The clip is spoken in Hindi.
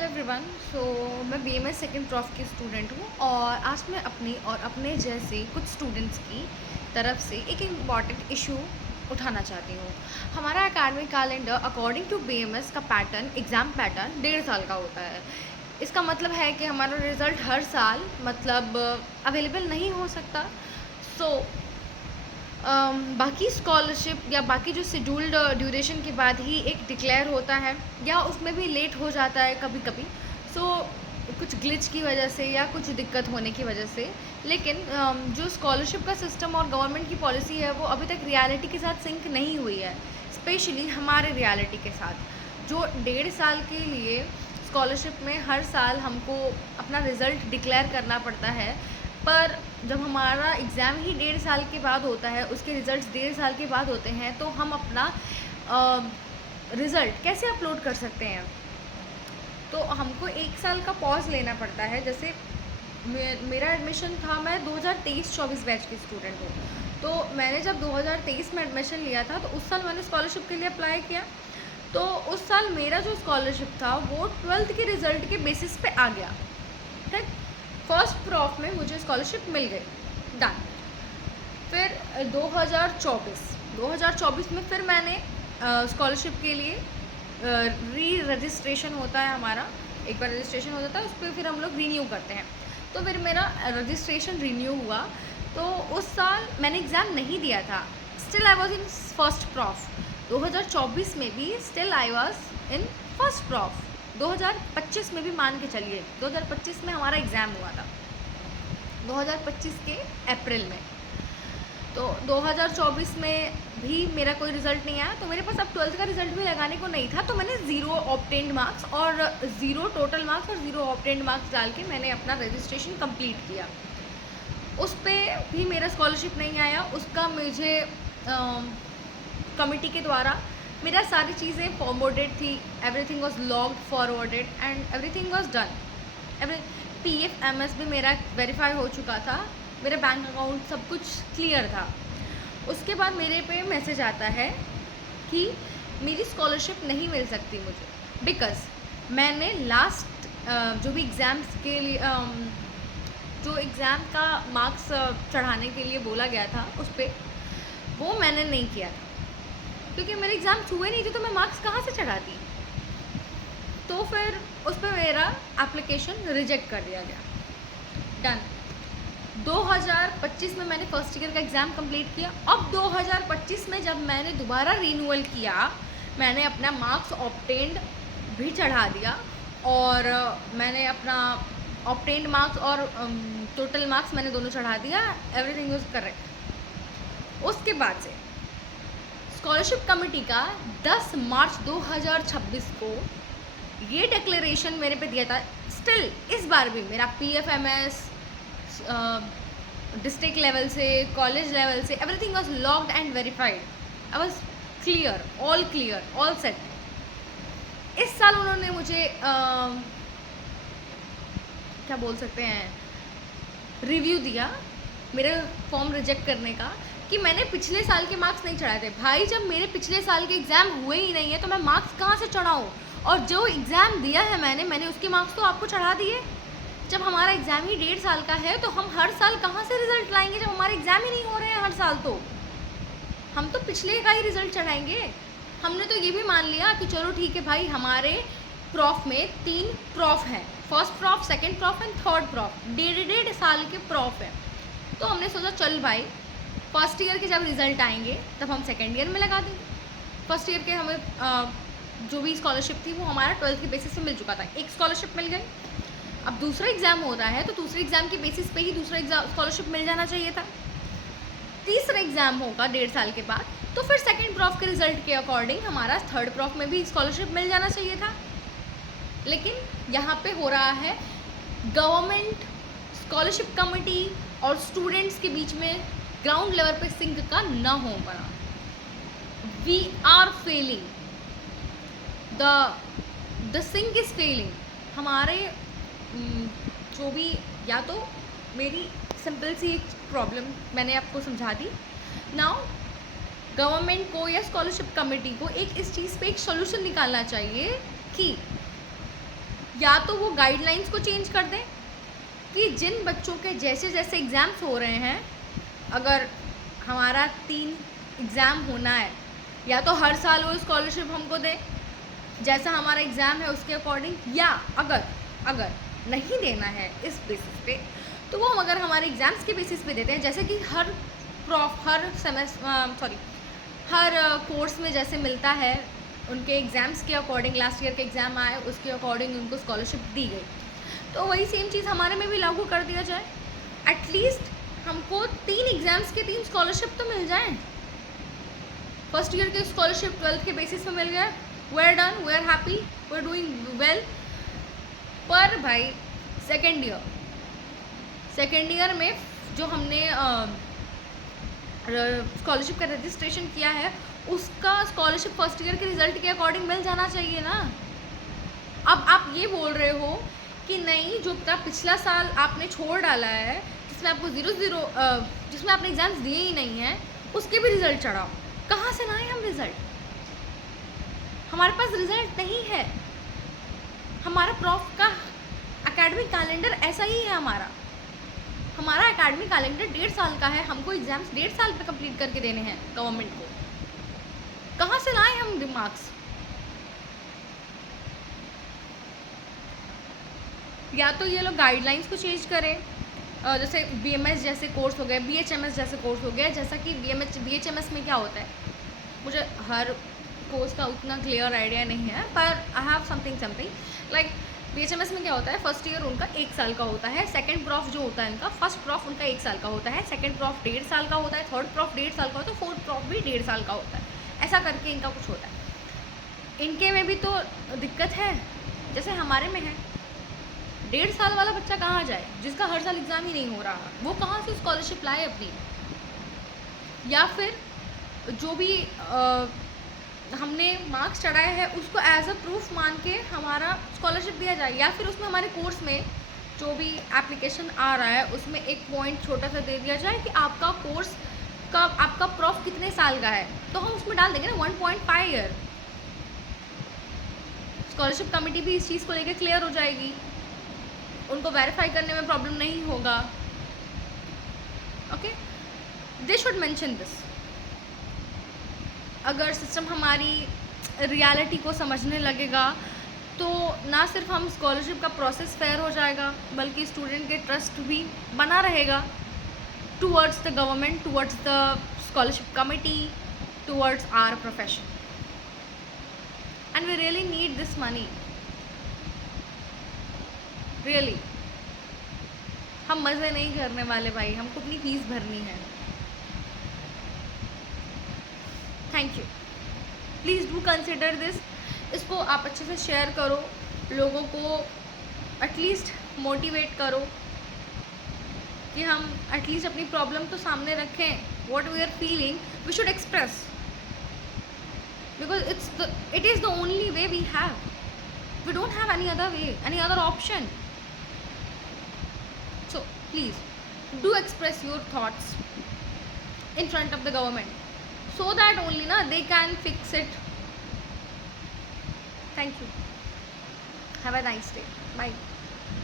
एवरीवन। मैं बीएमएस सेकंड प्रॉफ की स्टूडेंट हूँ और आज मैं अपनी और अपने जैसे कुछ स्टूडेंट्स की तरफ से एक इम्पॉर्टेंट इशू उठाना चाहती हूँ। हमारा academic calendar according to BMS का पैटर्न, एग्ज़ाम पैटर्न 1.5 साल का होता है। इसका मतलब है कि हमारा रिज़ल्ट हर साल मतलब अवेलेबल नहीं हो सकता। बाकी स्कॉलरशिप या बाकी जो शेड्यूल्ड ड्यूरेशन के बाद ही एक डिक्लेयर होता है या उसमें भी लेट हो जाता है कभी कभी। कुछ ग्लिच की वजह से या कुछ दिक्कत होने की वजह से। लेकिन जो स्कॉलरशिप का सिस्टम और गवर्नमेंट की पॉलिसी है वो अभी तक रियलिटी के साथ सिंक नहीं हुई है, स्पेशली हमारे रियलिटी के साथ। जो 1.5 साल के लिए स्कॉलरशिप में हर साल हमको अपना रिज़ल्ट डिक्लेयर करना पड़ता है, पर जब हमारा एग्ज़ाम ही 1.5 साल के बाद होता है, उसके रिज़ल्ट्स 1.5 साल के बाद होते हैं, तो हम अपना रिज़ल्ट कैसे अपलोड कर सकते हैं? तो हमको 1 साल का पॉज़ लेना पड़ता है। जैसे मेरा एडमिशन था, मैं 2023-24 बैच की स्टूडेंट हूँ। तो मैंने जब 2023 में एडमिशन लिया था तो उस साल मैंने स्कॉलरशिप के लिए अप्लाई किया। तो उस साल मेरा जो स्कॉलरशिप था वो 12th के रिज़ल्ट के बेसिस पे आ गया। ठीक, फर्स्ट प्रॉफ में मुझे स्कॉलरशिप मिल गई, डन। फिर 2024 में फिर मैंने स्कॉलरशिप के लिए री रजिस्ट्रेशन होता है हमारा, एक बार रजिस्ट्रेशन हो जाता है, उस पर फिर हम लोग रीन्यू करते हैं। तो फिर मेरा रजिस्ट्रेशन रीन्यू हुआ। तो उस साल मैंने एग्ज़ाम नहीं दिया था, still I was in first prof. 2024 में भी still I was in first prof. 2025 में भी मान के चलिए, 2025 में हमारा एग्ज़ाम हुआ था 2025 के अप्रैल में। तो 2024 में भी मेरा कोई रिज़ल्ट नहीं आया, तो मेरे पास अब 12th का रिज़ल्ट भी लगाने को नहीं था। तो मैंने 0 ऑब्टेन्ड मार्क्स और 0 टोटल मार्क्स और 0 ऑब्टेन्ड मार्क्स डाल के मैंने अपना रजिस्ट्रेशन कंप्लीट किया। उस पर भी मेरा स्कॉलरशिप नहीं आया। उसका मुझे कमिटी के द्वारा मेरा सारी चीज़ें फॉरवर्डेड थी, everything was logged forwarded and everything was done. PFMS भी मेरा वेरीफाई हो चुका था, मेरा बैंक अकाउंट सब कुछ क्लियर था। उसके बाद मेरे पे मैसेज आता है कि मेरी स्कॉलरशिप नहीं मिल सकती मुझे, बिकॉज़ मैंने लास्ट जो भी एग्ज़ाम्स के लिए जो एग्ज़ाम का मार्क्स चढ़ाने के लिए बोला गया था उस पर वो मैंने नहीं किया था, क्योंकि मेरे एग्ज़ाम्स हुए नहीं थे तो मैं मार्क्स कहाँ से चढ़ाती। तो फिर उस पर मेरा एप्लीकेशन रिजेक्ट कर दिया गया, डन। 2025 में मैंने फर्स्ट ईयर का एग्ज़ाम कंप्लीट किया। अब 2025 में जब मैंने दोबारा रिन्यूअल किया, मैंने अपना मार्क्स ऑब्टेन्ड भी चढ़ा दिया और मैंने अपना ऑब्टेन्ड मार्क्स और टोटल मार्क्स मैंने दोनों चढ़ा दिया, एवरीथिंग वाज करेक्ट। उसके बाद से स्कॉलरशिप कमेटी का 10 मार्च 2026 को ये डिक्लेरेशन मेरे पे दिया था। स्टिल इस बार भी मेरा PFMS डिस्ट्रिक्ट लेवल से, कॉलेज लेवल से, everything was logged and verified. I was clear, all set. इस साल उन्होंने मुझे क्या बोल सकते हैं, रिव्यू दिया मेरे फॉर्म रिजेक्ट करने का, कि मैंने पिछले साल के मार्क्स नहीं चढ़ाए थे। भाई, जब मेरे पिछले साल के एग्ज़ाम हुए ही नहीं है तो मैं मार्क्स कहाँ से चढ़ाऊँ? और जो एग्ज़ाम दिया है मैंने उसके मार्क्स तो आपको चढ़ा दिए। जब हमारा एग्ज़ाम ही 1.5 साल का है तो हम हर साल कहाँ से रिज़ल्ट लाएंगे, जब हमारे एग्ज़ाम ही नहीं हो रहे हैं हर साल। तो हम तो पिछले का ही रिज़ल्ट चढ़ाएंगे। हमने तो ये भी मान लिया कि चलो ठीक है भाई, हमारे प्रॉफ में 3 प्रॉफ हैं, first prof, second prof and third prof, 1.5 साल के प्रॉफ हैं। तो हमने सोचा चल भाई, फर्स्ट ईयर के जब रिज़ल्ट आएंगे तब हम सेकेंड ईयर में लगा देंगे। फर्स्ट ईयर के हमें जो भी स्कॉलरशिप थी वो हमारा 12th के बेसिस पे मिल चुका था, एक स्कॉलरशिप मिल गई। अब दूसरा एग्ज़ाम हो रहा है तो दूसरे एग्ज़ाम के बेसिस पे ही दूसरा एग्ज़ाम स्कॉलरशिप मिल जाना चाहिए था। तीसरा एग्ज़ाम होगा 1.5 साल के बाद, तो फिर सेकेंड प्रॉफ के रिज़ल्ट के अकॉर्डिंग हमारा थर्ड प्रॉफ में भी स्कॉलरशिप मिल जाना चाहिए था। लेकिन यहाँ पे हो रहा है गवर्नमेंट, स्कॉलरशिप कमेटी और स्टूडेंट्स के बीच में ग्राउंड लेवल पे सिंक का ना हो पाना। We are failing, the sync is failing. हमारे जो भी, या तो मेरी सिंपल सी एक प्रॉब्लम मैंने आपको समझा दी। नाउ गवर्नमेंट को या स्कॉलरशिप कमेटी को एक इस चीज़ पे एक सोल्यूशन निकालना चाहिए कि या तो वो गाइडलाइंस को चेंज कर दें कि जिन बच्चों के जैसे जैसे एग्ज़ाम्स हो रहे हैं, अगर हमारा 3 एग्ज़ाम होना है, या तो हर साल वो स्कॉलरशिप हमको दे जैसा हमारा एग्ज़ाम है उसके अकॉर्डिंग, या अगर नहीं देना है इस बेसिस पे, तो वो हम अगर हमारे एग्ज़ाम्स के बेसिस पे देते हैं, जैसे कि हर कोर्स में जैसे मिलता है, उनके एग्ज़ाम्स के अकॉर्डिंग, लास्ट ईयर के एग्ज़ाम आए उसके अकॉर्डिंग उनको स्कॉलरशिप दी गई, तो वही सेम चीज़ हमारे में भी लागू कर दिया जाए। एटलीस्ट हमको 3 एग्ज़ाम्स के 3 स्कॉलरशिप तो मिल जाएँ। फर्स्ट ईयर के स्कॉलरशिप 12th के बेसिस पे मिल गया, we are done, we are happy, we are doing well. पर भाई सेकेंड ईयर में जो हमने स्कॉलरशिप का रजिस्ट्रेशन किया है, उसका स्कॉलरशिप फर्स्ट ईयर के रिजल्ट के अकॉर्डिंग मिल जाना चाहिए ना। अब आप ये बोल रहे हो कि नहीं, जो पिछला साल आपने छोड़ डाला है, जिसमें आपको 0 जिसमें आपने एग्ज़ाम्स दिए ही नहीं हैं, उसके भी रिज़ल्ट चढ़ाओ। कहाँ से लाएं हम रिज़ल्ट? हमारे पास रिज़ल्ट नहीं है। हमारा प्रॉफ का एकेडमिक कैलेंडर ऐसा ही है। हमारा एकेडमिक कैलेंडर 1.5 साल का है। हमको एग्ज़ाम्स 1.5 साल पे कंप्लीट करके देने हैं गवर्नमेंट को। कहाँ से लाएं हम मार्क्स? या तो ये लोग गाइडलाइंस को चेंज करें, जैसे BMS जैसे कोर्स हो गए, BHMS जैसे कोर्स हो गया। जैसा कि BHMS में क्या होता है, मुझे हर कोर्स का उतना क्लियर आइडिया नहीं है, पर I have something like BHMS में क्या होता है, फर्स्ट ईयर उनका 1 साल का होता है, सेकंड प्रॉफ जो होता है इनका, फर्स्ट प्रॉफ उनका 1 साल का होता है, सेकंड प्रॉफ 1.5 साल का होता है, थर्ड प्रॉफ 1.5 साल का होता है, फोर्थ प्रॉफ भी 1.5 साल का होता है। ऐसा करके इनका कुछ होता है। इनके में भी तो दिक्कत है, जैसे हमारे में है। 1.5 साल वाला बच्चा कहाँ जाए, जिसका हर साल एग्ज़ाम ही नहीं हो रहा, वो कहाँ से स्कॉलरशिप लाए अपनी? या फिर जो भी हमने मार्क्स चढ़ाए हैं उसको एज अ प्रूफ मान के हमारा स्कॉलरशिप दिया जाए, या फिर उसमें हमारे कोर्स में जो भी एप्लीकेशन आ रहा है उसमें एक पॉइंट छोटा सा दे दिया जाए कि आपका कोर्स का आपका प्रॉफ कितने साल का है, तो हम उसमें डाल देंगे ना 1.5 ईयर। स्कॉलरशिप कमेटी भी इस चीज़ को लेकर क्लियर हो जाएगी, उनको वेरीफाई करने में प्रॉब्लम नहीं होगा। Okay, they should mention this. अगर सिस्टम हमारी रियलिटी को समझने लगेगा तो ना सिर्फ हम स्कॉलरशिप का प्रोसेस फेयर हो जाएगा, बल्कि स्टूडेंट के ट्रस्ट भी बना रहेगा towards the government, towards the scholarship committee, towards our profession. And we really need this money, really. हम मज़े नहीं करने वाले भाई, हमको अपनी फीस भरनी है। Thank you, please do consider this. इसको आप अच्छे से शेयर करो, लोगों को एटलीस्ट मोटिवेट करो कि हम एटलीस्ट अपनी प्रॉब्लम तो सामने रखें। What we are feeling we should express, because it is the only way we have. We don't have any other way, any other option. So please do express your thoughts in front of the government, so that only they can fix it. Thank you, have a nice day, bye.